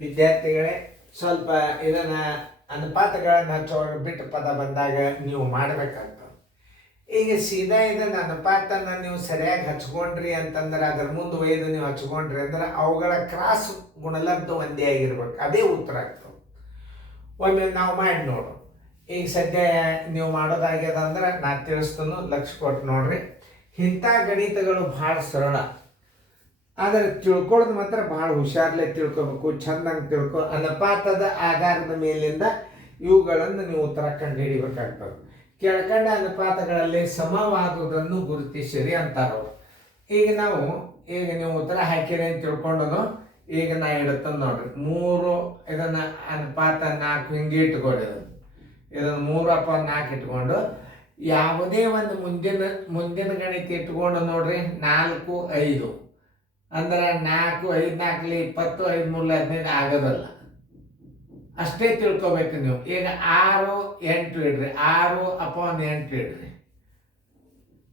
ವಿದ್ಯಾರ್ಥಿಗಳೇ, ಸ್ವಲ್ಪ ಇದನ್ನ ಅನುಪಾತಗಳನ್ನು ಹಚ್ಚುವಾಗ ಬಿಟ್ಟು ಪದ ಬಂದಾಗ ನೀವು ಮಾಡಬೇಕಾಗ್ತದೆ. ಈಗ ಸೀದಾ ಇದನ್ನ ಅನುಪಾತನ ನೀವು ಸರಿಯಾಗಿ ಹಚ್ಕೊಂಡ್ರಿ ಅಂತಂದ್ರೆ ಅದ್ರ ಮುಂದೆ ಒಯ್ದು ನೀವು ಹಚ್ಕೊಂಡ್ರಿ ಅಂದ್ರೆ ಅವುಗಳ ಕ್ರಾಸ್ ಗುಣಲಬ್ಧ ಒಂದೇ ಆಗಿರ್ಬೇಕು, ಅದೇ ಉತ್ತರ ಆಗ್ತದೆ. ಒಮ್ಮೆ ನಾವು ಮಾಡಿ ನೋಡು. ಈಗ ಸದ್ಯ ನೀವು ಮಾಡೋದಾಗ್ಯದ ಅಂದ್ರೆ ನಾ ತಿಳಿಸ್ತಾನು, ಲಕ್ಷ್ಯ ಕೊಟ್ಟು ನೋಡ್ರಿ. ಇಂಥ ಗಣಿತಗಳು ಭಾಳ ಸರಳ, ಆದರೆ ತಿಳ್ಕೊಳ್ಳೋದು ಮಾತ್ರ ಭಾಳ ಹುಷಾರ್ಲೆ ತಿಳ್ಕೊಬೇಕು, ಚಂದಂಗೆ ತಿಳ್ಕೊ. ಅನುಪಾತದ ಆಧಾರದ ಮೇಲಿಂದ ಇವುಗಳನ್ನು ನೀವು ಉತ್ತರ ಕಂಡು ಹಿಡಿಬೇಕಾಗ್ತದೆ. ಕೆಳಕಂಡ ಅನುಪಾತಗಳಲ್ಲಿ ಸಮವಾದುದನ್ನು ಗುರುತಿಸಿರಿ ಅಂತಾರವ್ರು. ಈಗ ನೀವು ಉತ್ತರ ಹಾಕಿರಿ ಅಂತ ತಿಳ್ಕೊಂಡನು. ಈಗ ನಾ ಇಡುತ್ತಂದು ನೋಡ್ರಿ, 3 ಇದನ್ನ ಅನುಪಾತ 4 ಹಿಂಗೆ ಇಟ್ಕೊಡಿ. ಇದನ್ನು 3/4 ಇಟ್ಕೊಂಡು ಯಾವುದೇ ಒಂದು ಮುಂದಿನ ಗಣಿತ ಇಟ್ಕೊಂಡು ನೋಡ್ರಿ, 4, 5 ಅಂದ್ರೆ 4, 5, 4 20, 5, 3, 15 ಆಗೋದಲ್ಲ. ಅಷ್ಟೇ ತಿಳ್ಕೊಬೇಕು ನೀವು. ಈಗ 6, 8 ಇಡ್ರಿ, 6/8 ಇಡ್ರಿ.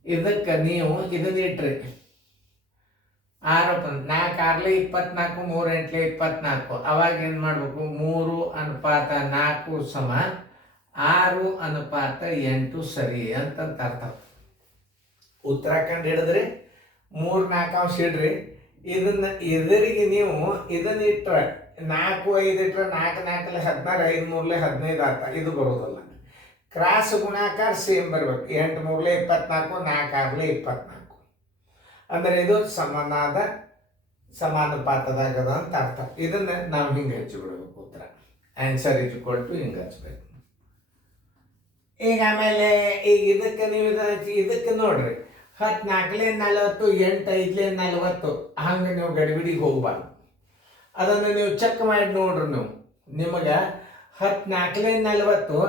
ಇದಕ್ಕೆ ನೀವು ಇದನ್ನ ಇಟ್ರಿ 6, 4, 6, 24, 3, 8, 24. ಅವಾಗ ಏನು ಮಾಡಬೇಕು? 3/4 ಸಮ 6/8 ಸರಿ ಅಂತ ಅರ್ಥ. ಉತ್ತರ ಕಂಡು ಹಿಡಿದ್ರಿ 3, 4 ಅಂಶ ಇಡ್ರಿ. ಇದರಿಗೆ ನೀವು ಇದನ್ನ ಇಟ್ರೆ 4, 5 ಇಟ್ರೆ 4, 4 16, 5, 3 15 ಆತ. ಇದು ಬರೋದಲ್ಲ. ಕ್ರಾಸ್ ಗುಣಾಕಾರ ಸೇಮ್ ಬರ್ಬೇಕು. 8, 3 24, 4, 6 24. ಅಂದ್ರೆ ಇದು ಸಮಾನುಪಾತದಾಗದ ಅಂತ ಅರ್ಥ. ಇದನ್ನ ನಾವು ಹಿಂಗೆ ಹಚ್ಚಿಬಿಡ್ಬೇಕು. ಉತ್ತರ ಆನ್ಸರ್ ಹಿಂಗೆ ಹಚ್ಬೇಕು. ಈಗ ಆಮೇಲೆ ಈಗ ಇದಕ್ಕೆ ನೀವು ಇದಕ್ಕೆ ನೋಡ್ರಿ, 10 4 40, 8 5 40 ಹಂಗೆ ನೀವು ಗಡಿಬಿಡಿಗೆ ಹೋಗ್ಬಾರ್ದು. ಅದನ್ನು ನೀವು ಚೆಕ್ ಮಾಡಿ ನೋಡ್ರಿ. ನಿಮಗೆ 10 4 40,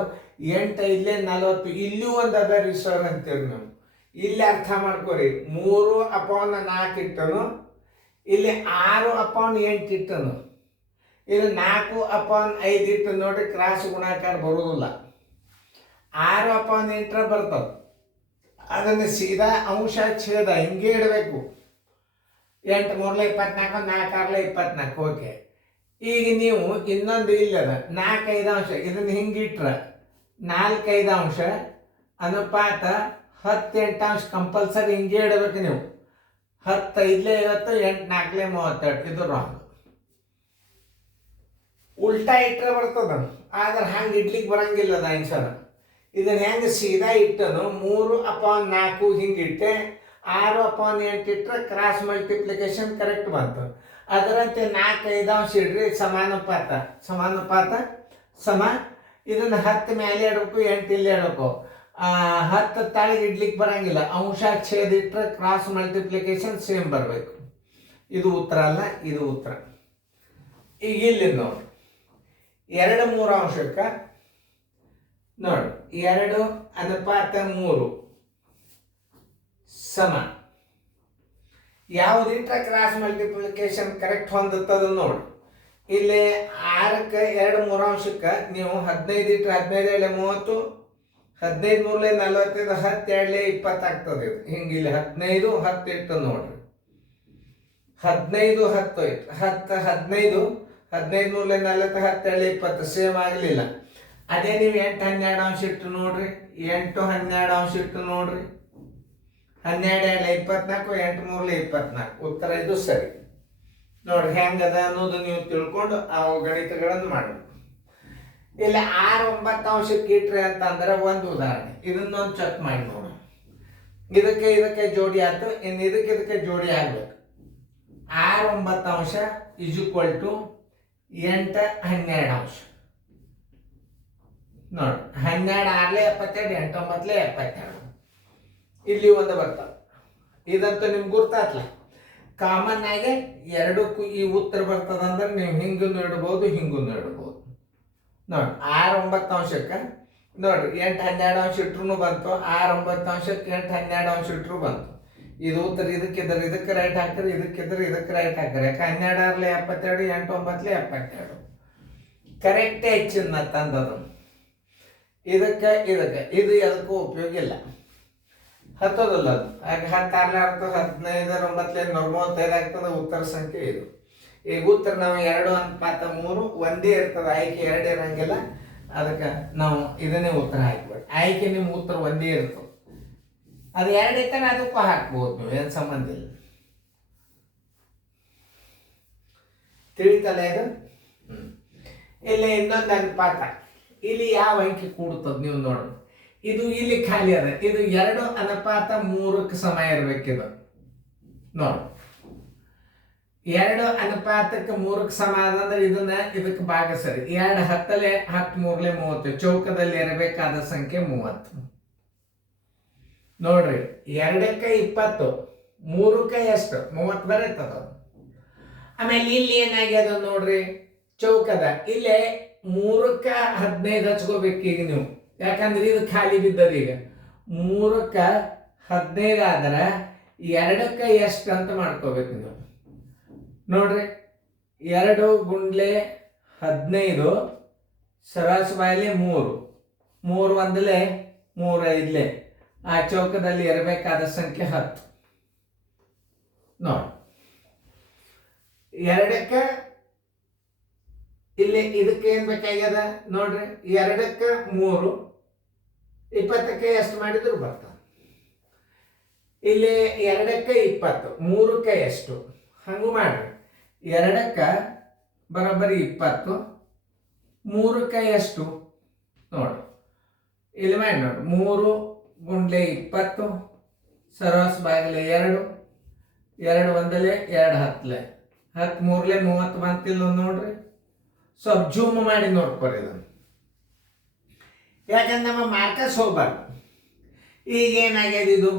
8 5 40 ಇಲ್ಲೂ ಒಂದು ಅದ ರಿಸರ್ವ್ ಅಂತೀರಿ ನೀವು. ಇಲ್ಲಿ ಅರ್ಥ ಮಾಡ್ಕೊರಿ, 3/4 ಇಟ್ಟನು, ಇಲ್ಲಿ 6/8 ಇಟ್ಟನು, ಇದು 4/5 ಇಟ್ಟು ನೋಡ್ರಿ. ಕ್ರಾಸ್ ಗುಣಾಕಾರ ಬರೋದಿಲ್ಲ. 6/8 ಬರ್ತದೆ. ಅದನ್ನು ಸೀದಾ ಅಂಶ ಛೇದ ಹಿಂಗೆ ಇಡಬೇಕು. 8 3 24, 4 6 24. ಓಕೆ. ಈಗ ನೀವು ಇನ್ನೊಂದು ಇಲ್ಲದ 4 5 ಅಂಶ ಇದನ್ನು ಹಿಂಗಿಟ್ರೆ 4 5 ಅಂಶ ಅನುಪಾತ 10 8 ಅಂಶ ಕಂಪಲ್ಸರಿ ಹಿಂಗೆ ಇಡಬೇಕು ನೀವು. 10 5 50, 8 4 32. ಇದು ರಾಂಗ್. ಉಲ್ಟಾ ಇಟ್ಟರೆ ಬರ್ತದ, ಆದ್ರೆ ಹಂಗೆ ಇಡ್ಲಿಕ್ಕೆ ಬರಂಗಿಲ್ಲ ಅದು ಆನ್ಸರ್. ಇದನ್ನ ಹೆಂಗೆ ಸೀದಾ ಇಟ್ಟನು, 3/4 ಹಿಂಗಿಟ್ಟೆ, 6/8 ಇಟ್ಟರೆ ಕ್ರಾಸ್ ಮಲ್ಟಿಪ್ಲಿಕೇಶನ್ ಕರೆಕ್ಟ್ ಬಂತು. ಅದರಂತೆ 4 5 ಅಂಶ ಇಡ್ರಿ. ಸಮಾನುಪಾತ ಸಮ ಇದನ್ನು 10 ಮೇಲೆ ಇಡಬೇಕು, 8 ಇಲ್ಲಿ ಇಡಬೇಕು. 10 ತಾಳಿಗೆ ಇಡ್ಲಿಕ್ಕೆ ಬರಂಗಿಲ್ಲ. ಅಂಶ ಛೇದ ಇಟ್ಟರೆ ಕ್ರಾಸ್ ಮಲ್ಟಿಪ್ಲಿಕೇಶನ್ ಸೇಮ್ ಬರಬೇಕು. ಇದು ಉತ್ತರ ಅಲ್ಲ, ಇದು ಉತ್ತರ. ಈಗ ಇಲ್ಲಿ ನೋಡಿ, 2 3 ಅಂಶಕ್ಕೆ ನೋಡಿ, 2/3 ಸಮ ಯಾವುದಿಟ್ರೆ ಕ್ರಾಸ್ ಮಲ್ಟಿಪ್ಲಿಕೇಶನ್ ಕರೆಕ್ಟ್ ಹೊಂದುತ್ತದ ನೋಡಿ. ಇಲ್ಲಿ 6ಕ್ಕೆ 2 3 ಅಂಶಕ್ಕೆ ನೀವು 15 ಇಟ್ಟರೆ 15 30, 15 3 45, 10 2 20 ಆಗ್ತದೆ. ಇದು ಹಿಂಗೆ ಇಲ್ಲಿ 15 10 ಇಟ್ಟು ನೋಡ್ರಿ. 15 10 ಇಟ್ಟು 10 15 15 3 40, 10 2 20 ಸೇಮ್ ಆಗಲಿಲ್ಲ. ಅದೇ ನೀವು 8 12 ಅಂಶ ಇಟ್ಟು ನೋಡ್ರಿ. 8 12 ಅಂಶ ಇಟ್ಟು ನೋಡ್ರಿ. 12 2 24, 8 3 24. ಉತ್ತರ ಇದು ಸರಿ. ನೋಡ್ರಿ ಹೆಂಗದ ಅನ್ನೋದು ನೀವು ತಿಳ್ಕೊಂಡು ಆ ಗಣಿತಗಳನ್ನು ಮಾಡಬೇಕು. ಇಲ್ಲ 6 9 ಅಂಶಕ್ಕೆ ಇಟ್ರಿ ಅಂತಂದ್ರೆ ಒಂದು ಉದಾಹರಣೆ, ಇದನ್ನೊಂದು ಚೆಕ್ ಮಾಡಿ ನೋಡು. ಇದಕ್ಕೆ ಜೋಡಿ ಆಯ್ತು, ಇನ್ನು ಇದಕ್ಕೆ ಜೋಡಿ ಆಗ್ಬೇಕು. 6 9 ಅಂಶ = 8 12 ಅಂಶ. ನೋಡಿ, 12 6 72, 8 9 72. ಇಲ್ಲಿ ಒಂದು ಬರ್ತದೆ. ಇದಂತೂ ನಿಮ್ಗೆ ಗುರ್ತಾತ್ಲ. ಕಾಮನ್ ಆಗಿ ಎರಡಕ್ಕೂ ಈ ಉತ್ತರ ಬರ್ತದ ಅಂದ್ರೆ ನೀವು ಹಿಂಗೂ ಇಡ್ಬೋದು, ಹಿಂಗೂ ಇಡ್ಬೋದು. ನೋಡಿ 6 9 ಅಂಶಕ್ಕೆ ನೋಡ್ರಿ 8 12 ಅಂಶ ಇಟ್ರು ಬಂತು. 6 9 ಅಂಶಕ್ಕೆ 8 12 ಅಂಶ ಇಟ್ರು ಬಂತು. ಇದು ಉತ್ತರ. ಇದಕ್ಕೆ ರೈಟ್ ಹಾಕ್ರಿ, ಇದಕ್ಕೆ ರೈಟ್ ಹಾಕ್ರಿ. ಯಾಕೆ 12 6 72, 8 9 72 ಕರೆಕ್ಟೇ ಹೆಚ್ಚಿನ ತಂದದು. ಇದಕ್ಕೆ ಇದು ಎದಕ್ಕೂ ಉಪಯೋಗ ಇಲ್ಲ, ಹತ್ತೋದಲ್ಲ ಅದು. ಹಾಗೆ 10 6 15 9 35 ಆಗ್ತದೆ. ಉತ್ತರ ಸಂಖ್ಯೆ ಇದು. ಈಗ ಉತ್ತರ ನಾವು 2:3 ಒಂದೇ ಇರ್ತದೆ, ಆಯ್ಕೆ 2 ಇರಂಗಿಲ್ಲ. ಅದಕ್ಕೆ ನಾವು ಇದನ್ನೇ ಉತ್ತರ ಹಾಕ್ಬೇಕು. ಆಯ್ಕೆ ನಿಮ್ಮ ಉತ್ತರ ಒಂದೇ ಇರ್ತದೆ, ಅದು 2 ಇರ್ತಾನೆ ಅದಕ್ಕೂ ಹಾಕ್ಬೋದು ನೀವು, ಏನು ಸಂಬಂಧ ಇಲ್ಲ. ತಿಳಿತಲ್ಲ ಇದು? ಇಲ್ಲಿ ಇನ್ನೊಂದು ಅನುಪಾತ, ಇಲ್ಲಿ ಯಾವ ಅಂಕಿ ಕೂಡ್ತದ ನೀವು ನೋಡ್ರಿ. ಇದು ಇಲ್ಲಿ ಖಾಲಿ ಅದ, ಇದು 2:3 ಸಮ ಇರ್ಬೇಕಿದು ನೋಡಿ. 2:3 ಸಮ ಅದಂದ್ರೆ ಇದಕ್ಕೆ ಭಾಗಸರಿ. 2 10 10 3 ಚೌಕದಲ್ಲಿ ಇರಬೇಕಾದ ಸಂಖ್ಯೆ 30 ನೋಡ್ರಿ. 2ಕ್ಕೆ 20, 3ಕ್ಕೆ ಎಷ್ಟು 30 ಬರೀತದ. ಆಮೇಲೆ ಇಲ್ಲಿ ಏನಾಗ್ಯದ ನೋಡ್ರಿ, ಚೌಕದ ಇಲ್ಲೇ 3ಕ್ಕೆ 15 ಹಚ್ಕೋಬೇಕು ಈಗ ನೀವು, ಯಾಕಂದ್ರೆ ಇದು ಖಾಲಿ ಬಿದ್ದದ. ಈಗ 3ಕ್ಕೆ 15 ಆದ್ರೆ 2ಕ್ಕೆ ಎಷ್ಟು ಅಂತ ಮಾಡ್ಕೋಬೇಕು ನೀವು ನೋಡ್ರಿ. 2 ಗುಂಡ್ಲೆ 15 ಸರಾಸರಿ ಬಾಯಲ್ಲಿ 3 3 1 3 5 ಆ ಚೌಕದಲ್ಲಿ ಇರಬೇಕಾದ ಸಂಖ್ಯೆ 10 ನೋಡಿ. 2ಕ್ಕೆ ಇಲ್ಲಿ ಇದಕ್ಕೆ ಏನ್ ಬೇಕಾಗ್ಯದ ನೋಡ್ರಿ, 2ಕ್ಕೆ 3 20ಕ್ಕೆ ಎಷ್ಟು ಮಾಡಿದ್ರು ಬರ್ತದೆ. ಇಲ್ಲಿ 2ಕ್ಕೆ 20 3ಕ್ಕೆ ಎಷ್ಟು ಹಂಗೂ ಮಾಡ್ರಿ. 2ಕ್ಕೆ ಬರೋಬ್ಬರಿ 20, 3ಕ್ಕೆ ಎಷ್ಟು ನೋಡ್ರಿ, ಇಲ್ಲಿ ಮಾಡಿ ನೋಡ್ರಿ. 3 ಗುಂಡ್ಲೆ 20 ಸರಾಸರಿ ಬಾಗಿಲೆ 2 2 1 2 10 10 3 30 ಬಂತಿಲ್ಲ ನೋಡ್ರಿ. ಸ್ವಲ್ಪ ಜೂಮ್ ಮಾಡಿ ನೋಡ್ಕೊರಿ ಇದನ್ನು, ಯಾಕಂದ್ರೆ ನಮ್ಮ ಮಾರ್ಕಸ್ ಹೋಗ್ಬಾರ್ದು. ಈಗ ಏನಾಗ್ಯದ, ಇದು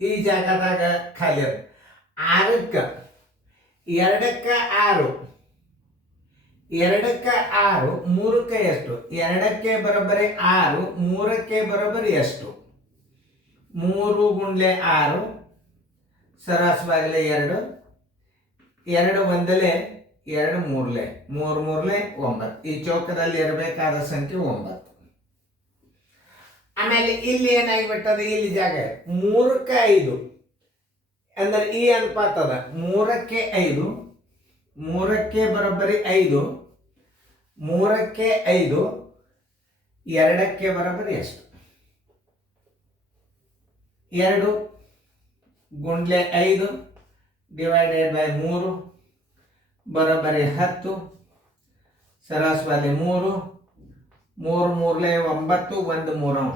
ಈ ಜಾಗದಾಗ ಖಾಲಿ ಅದ. 6ಕ್ಕೆ 2ಕ್ಕೆ 6 2ಕ್ಕೆ 6 3ಕ್ಕೆ ಎಷ್ಟು, 2ಕ್ಕೆ ಬರೋಬ್ಬರಿ 6 3ಕ್ಕೆ ಬರೋಬ್ಬರಿ ಎಷ್ಟು, 3 ಗುಂಡ್ಲೆ 6 ಸರಾಸರಿ ಬಾಗಿಲೆ 2 2 1 2 3 3 9 ಈ ಚೌಕದಲ್ಲಿ ಇರಬೇಕಾದ ಸಂಖ್ಯೆ 9. ಆಮೇಲೆ ಇಲ್ಲಿ ಏನಾಗಿಬಿಟ್ಟದ, ಇಲ್ಲಿ ಜಾಗ 3ಕ್ಕೆ 5 ಅಂದ್ರೆ ಈ ಅನುಪಾತ ಅದ. 3ಕ್ಕೆ 5 3ಕ್ಕೆ ಬರೋಬ್ಬರಿ 5 3ಕ್ಕೆ 5 2ಕ್ಕೆ ಬರೋಬ್ಬರಿ ಎಷ್ಟು, 2 ಗುಂಡ್ಲೆ 5 ಡಿವೈಡೆಡ್ ಬೈ 3 ಬರೋಬ್ಬರಿ 10 ಸರಾಸರಿ ಬಾಗಿಲೆ 3 3 3 9 1 3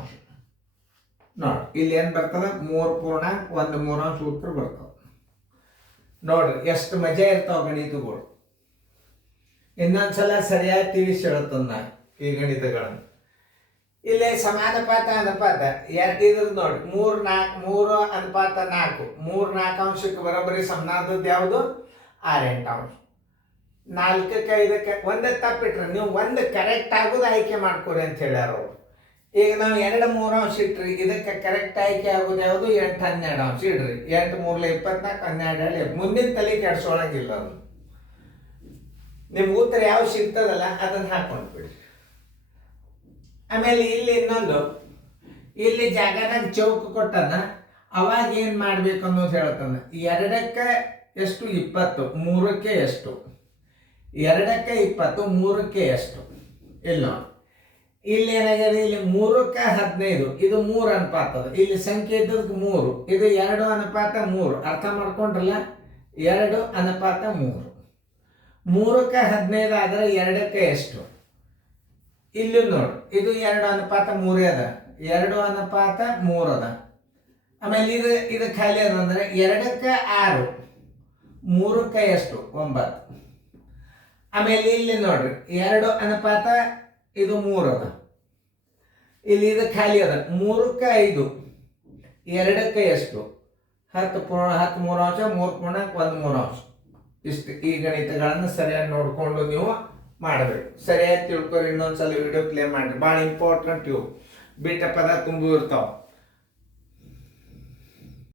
ನೋಡಿ. ಇಲ್ಲಿ ಏನು ಬರ್ತದ, 3 ಪೂರ್ಣಾಂಕ 1 3 ಸೂತ್ರ ಬರ್ತದೆ ನೋಡ್ರಿ. ಎಷ್ಟು ಮಜಾ ಇರ್ತಾವ ಗಣಿತಗಳು. ಇನ್ನೊಂದ್ಸಲ ಸರಿಯಾಗಿ ತಿಳಿಸಿ ಹೇಳ್ತದ ನಾ ಈ ಗಣಿತಗಳನ್ನು. ಇಲ್ಲಿ ಸಮಾನುಪಾತ ಅನುಪಾತ ಇದ್ರ ನೋಡಿ, 3 4 3 ಅನುಪಾತ 4 3 4 ಅಂಶಕ್ಕೆ ಬರೋಬ್ಬರಿ ಸಮನಾದದ್ದು ಯಾವುದು, 6 8 ಅಂಶ. 4ಕ್ಕೆ 5ಕ್ಕೆ ಒಂದೇ ತಪ್ಪಿಟ್ರಿ ನೀವು, ಒಂದು ಕರೆಕ್ಟ್ ಆಗೋದು ಆಯ್ಕೆ ಮಾಡ್ಕೊರಿ ಅಂತ ಹೇಳ್ಯಾರ ಅವರು. ಈಗ ನಾವು 2 3 ಅಂಶ ಇಟ್ರಿ, ಇದಕ್ಕೆ ಕರೆಕ್ಟ್ ಆಯ್ಕೆ ಆಗೋದು ಯಾವುದು, 8 12 ಅಂಶ ಇಡ್ರಿ. 8 3 24 12 ಮುಂದಿನ ತಲೆ ಕೆಡ್ಸೋಳಂಗಿಲ್ಲ. ಅದು ನಿಮ್ಗೆ ಉತ್ತರ ಯಾವ ಸಿಗ್ತದಲ್ಲ ಅದನ್ನ ಹಾಕೊಂಡ್ಬಿಡ್ರಿ. ಆಮೇಲೆ ಇಲ್ಲಿ ಇನ್ನೊಂದು, ಇಲ್ಲಿ ಜಾಗದಾಗ ಚೌಕ ಕೊಟ್ಟನ, ಅವಾಗ ಏನ್ ಮಾಡ್ಬೇಕು ಅನ್ನೋದು ಹೇಳ್ತಾನ. 2ಕ್ಕೆ ಎಷ್ಟು 20 3ಕ್ಕೆ ಎಷ್ಟು, 2ಕ್ಕೆ 20 3ಕ್ಕೆ ಎಷ್ಟು. ಇಲ್ಲ ಇಲ್ಲಿ ಏನಾಗ್ಯದ, ಇಲ್ಲಿ 3ಕ್ಕೆ 15 ಇದು 3 ಅನುಪಾತ ಅದ. ಇಲ್ಲಿ ಸಂಖ್ಯೆ ಇದ್ದದಕ್ಕೆ 3, ಇದು 2:3 ಅರ್ಥ ಮಾಡ್ಕೊಂಡ್ರಲ್ಲ. 2:3 3ಕ್ಕೆ 15 ಆದ್ರೆ 2ಕ್ಕೆ ಎಷ್ಟು, ಇಲ್ಲಿ ನೋಡಿ ಇದು 2:3 ಅದ, 2:3 ಅದ. ಆಮೇಲೆ ಇದು ಖಾಲಿ ಅದ ಅಂದ್ರೆ 2ಕ್ಕೆ 6 3ಕ್ಕೆ ಎಷ್ಟು 9. ಆಮೇಲೆ ಇಲ್ಲಿ ನೋಡ್ರಿ 2 ಇದು 3 ಅದ, ಇಲ್ಲಿ ಇದು ಖಾಲಿ ಅದ. 3ಕ್ಕೆ 5 2ಕ್ಕೆ ಎಷ್ಟು 10 3 ಅಂಶ 3 ಪೂರ್ಣಾಂಕ 1 3 ಅಂಶ. ಇಷ್ಟು ಈ ಗಣಿತಗಳನ್ನು ಸರಿಯಾಗಿ ನೋಡ್ಕೊಂಡು ನೀವು ಮಾಡಬೇಕು. ಸರಿಯಾಗಿ ತಿಳ್ಕೊರಿ. ಇನ್ನೊಂದ್ಸಲ ವಿಡಿಯೋ ಪ್ಲೇ ಮಾಡಿ, ಭಾಳ ಇಂಪಾರ್ಟೆಂಟ್ ಇವು. ಬಿಟ್ಟ ಪದ ತುಂಬು ಇರ್ತಾವ.